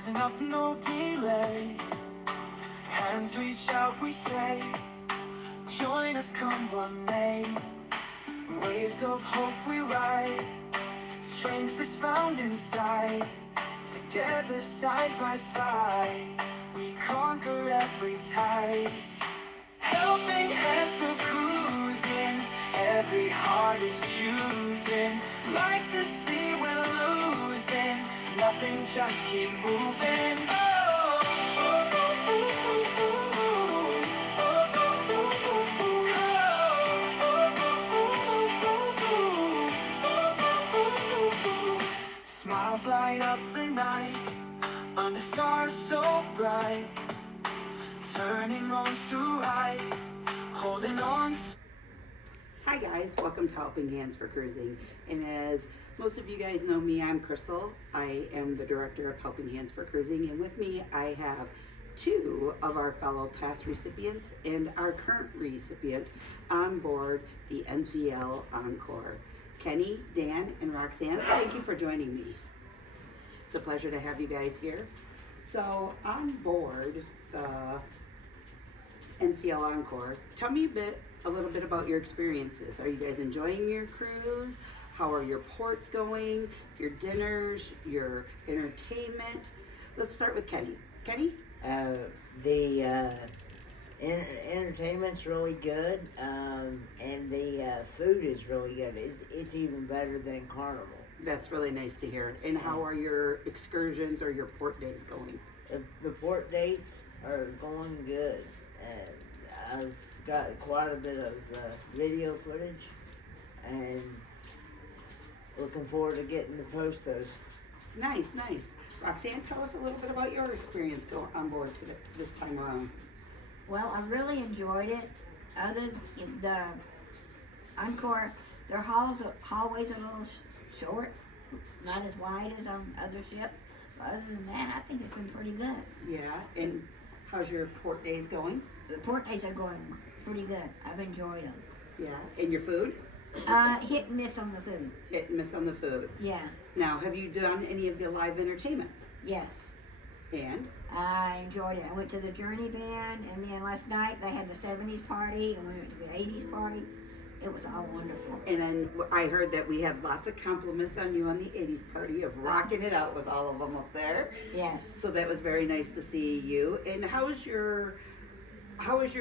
rising up, no delay. Hands reach out, we say, join us, come one day. Waves of hope we ride, strength is found inside. Together, side by side, we conquer every tide. Helping hands through cruising, every heart is choosing. Life's a sea we're losing, nothing, just keep moving. Smiles light up the night, under stars so bright, turning wrongs to right, holding on. Hi guys, welcome to Helping Hands for Cruising. And as most of you guys know me, I'm Crystal. I am the director of Helping Hands for Cruising, and with me I have two of our fellow past recipients and our current recipient on board the NCL Encore. Kenny, Dan, and Roxanne, thank you for joining me. It's a pleasure to have you guys here. So on board the NCL Encore, tell me a little bit about your experiences. Are you guys enjoying your cruise? How are your ports going? Your dinners, your entertainment? Let's start with Kenny. Kenny? The entertainment's really good, and the food is really good. It's even better than Carnival. That's really nice to hear. And how are your excursions or your port days going? The port dates are going good, and I've got quite a bit of video footage, and looking forward to getting to post those. Nice, nice. Roxanne, tell us a little bit about your experience on board this time around. Well, I really enjoyed it. Other than the Encore, their hallways are a little short, not as wide as on other ships. But other than that, I think it's been pretty good. Yeah, and how's your port days going? The port days are going pretty good. I've enjoyed them. Yeah, and your food? Hit and miss on the food. Hit and miss on the food. Yeah. Now, have you done any of the live entertainment? Yes. And? I enjoyed it. I went to the Journey Band, and then last night they had the 70s party, and we went to the 80s party. It was all wonderful. And then I heard that we had lots of compliments on you on the 80s party of rocking it out with all of them up there. Yes. So that was very nice to see you. And how has your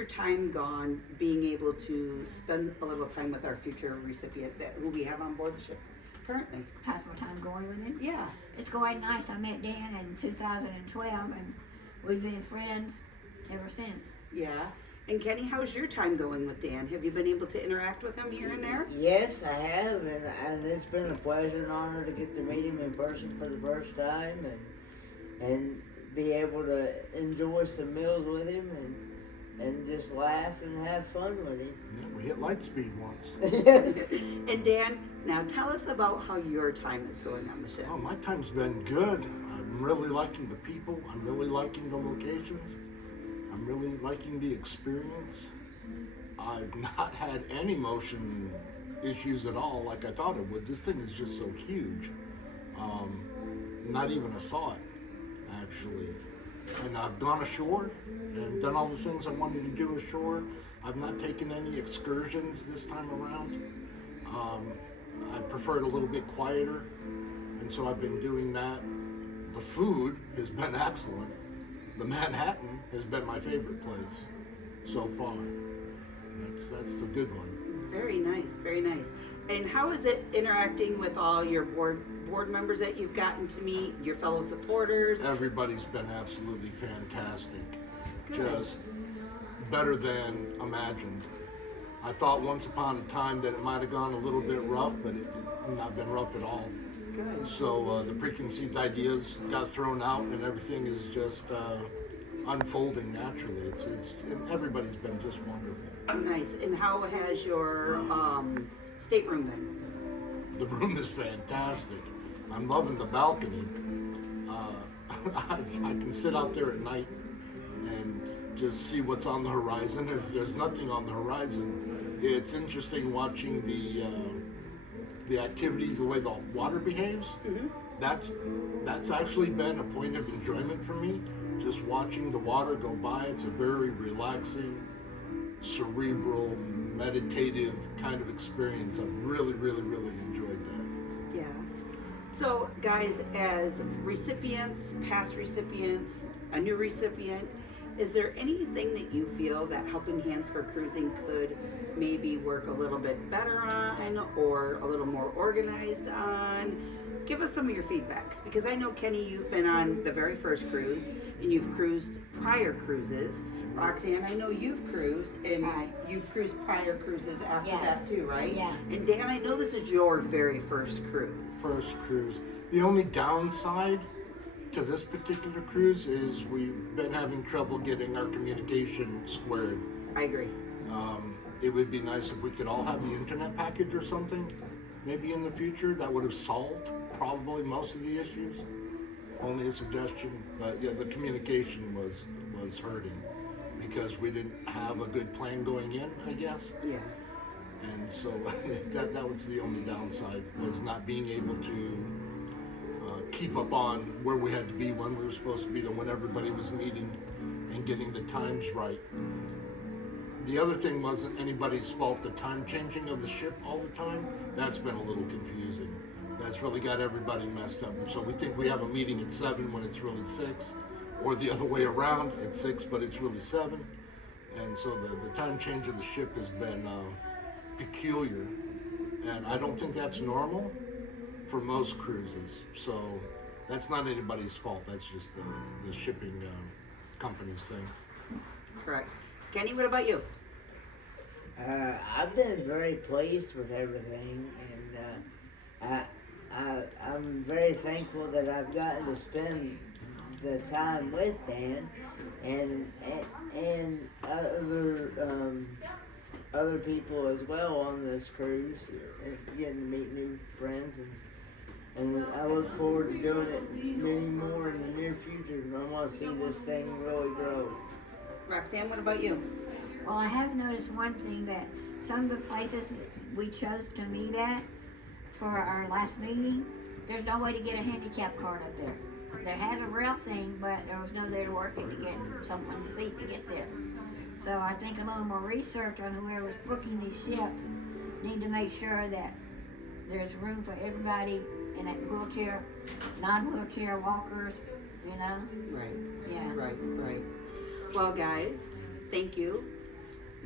time gone being able to spend a little time with our future recipient who we have on board the ship currently? How's my time going with him? Yeah. It's going nice. I met Dan in 2012, and we've been friends ever since. Yeah. And Kenny, how's your time going with Dan? Have you been able to interact with him here and there? Yes, I have, and it's been a pleasure and honor to get to meet him in person for the first time, and be able to enjoy some meals with him and just laugh and have fun with him. Yeah, we hit light speed once. Yes. And Dan, now tell us about how your time is going on the ship. Oh, my time's been good. I'm really liking the people. I'm really liking the locations. I'm really liking the experience. I've not had any motion issues at all like I thought it would. This thing is just so huge. Not even a thought, actually. And I've gone ashore and done all the things I wanted to do ashore. I've not taken any excursions this time around. I prefer it a little bit quieter, and so I've been doing that. The food has been excellent. The Manhattan has been my favorite place so far. That's a good one. Very nice, very nice. And how is it interacting with all your board members that you've gotten to meet, your fellow supporters? Everybody's been absolutely fantastic. Good. Just better than imagined. I thought once upon a time that it might have gone a little bit rough, but it did not been rough at all. Good. So the preconceived ideas got thrown out, and everything is just unfolding naturally. It's and everybody's been just wonderful. Nice. And how has your stateroom been? The room is fantastic. I'm loving the balcony. I can sit out there at night and just see what's on the horizon. There's nothing on the horizon. It's interesting watching the activity, the way the water behaves. that's actually been a point of enjoyment for me. Just watching the water go by, it's a very relaxing, cerebral, meditative kind of experience. I've really, really, really enjoyed that. Yeah. So, guys, as recipients, past recipients, a new recipient, is there anything that you feel that Helping Hands for Cruising could maybe work a little bit better on or a little more organized on? Give us some of your feedbacks, because I know, Kenny, you've been on the very first cruise and you've cruised prior cruises. Roxanne, I know you've cruised and Right. you've cruised prior cruises after Yeah. that too, right? Yeah. And Dan, I know this is your very first cruise. First cruise. The only downside to this particular cruise is we've been having trouble getting our communication squared. I agree. It would be nice if we could all have the internet package or something, maybe in the future. That would have solved probably most of the issues. Only a suggestion, but yeah, the communication was hurting because we didn't have a good plan going in, I guess. Yeah. And so that was the only downside, was not being able to keep up on where we had to be, when we were supposed to be there, when everybody was meeting, and getting the times right. The other thing wasn't anybody's fault, the time changing of the ship all the time. That's been a little confusing. That's really got everybody messed up. And so we think we have a meeting at 7 when it's really 6, or the other way around, at 6 but it's really 7. And so the time change of the ship has been peculiar, and I don't think that's normal for most cruises. So that's not anybody's fault. That's just the shipping company's thing. Correct. Kenny, what about you? I've been very pleased with everything, and I'm very thankful that I've gotten to spend the time with Dan and other people as well on this cruise, and getting to meet new friends, and I look forward to doing it many more in the near future. I want to see this thing really grow. Roxanne, what about you? Well, I have noticed one thing, that some of the places that we chose to meet at for our last meeting, there's no way to get a handicap card up there. They had a rail thing, but there was no there working to get someone to seat to get there. So I think a little more research on whoever's booking these ships need to make sure that there's room for everybody in that wheelchair, non-wheelchair walkers, you know? Right. Yeah. Right. Well, guys, thank you.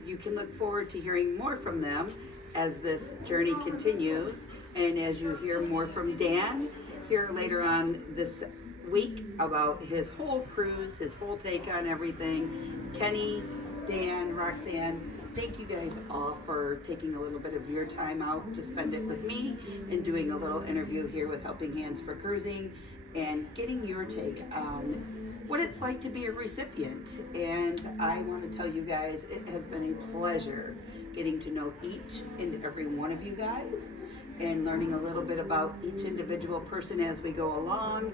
You can look forward to hearing more from them as this journey continues, and as you hear more from Dan here later on this week about his whole cruise, his whole take on everything. Kenny, Dan, Roxanne, thank you guys all for taking a little bit of your time out to spend it with me and doing a little interview here with Helping Hands for Cruising and getting your take on what it's like to be a recipient. And I want to tell you guys, it has been a pleasure getting to know each and every one of you guys and learning a little bit about each individual person as we go along.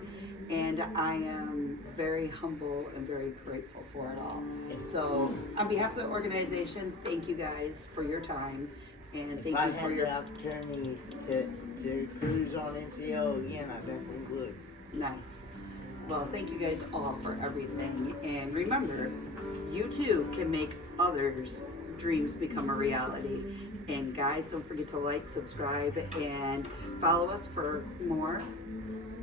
And I am very humble and very grateful for it all. So on behalf of the organization, thank you guys for your time, and If thank I you for had your the opportunity to cruise on NCO again, I definitely would. nice. Well, thank you guys all for everything, and remember, you too can make others' dreams become a reality. And guys, don't forget to like, subscribe, and follow us for more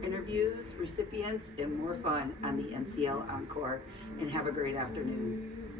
interviews, recipients, and more fun on the NCL Encore. And have a great afternoon.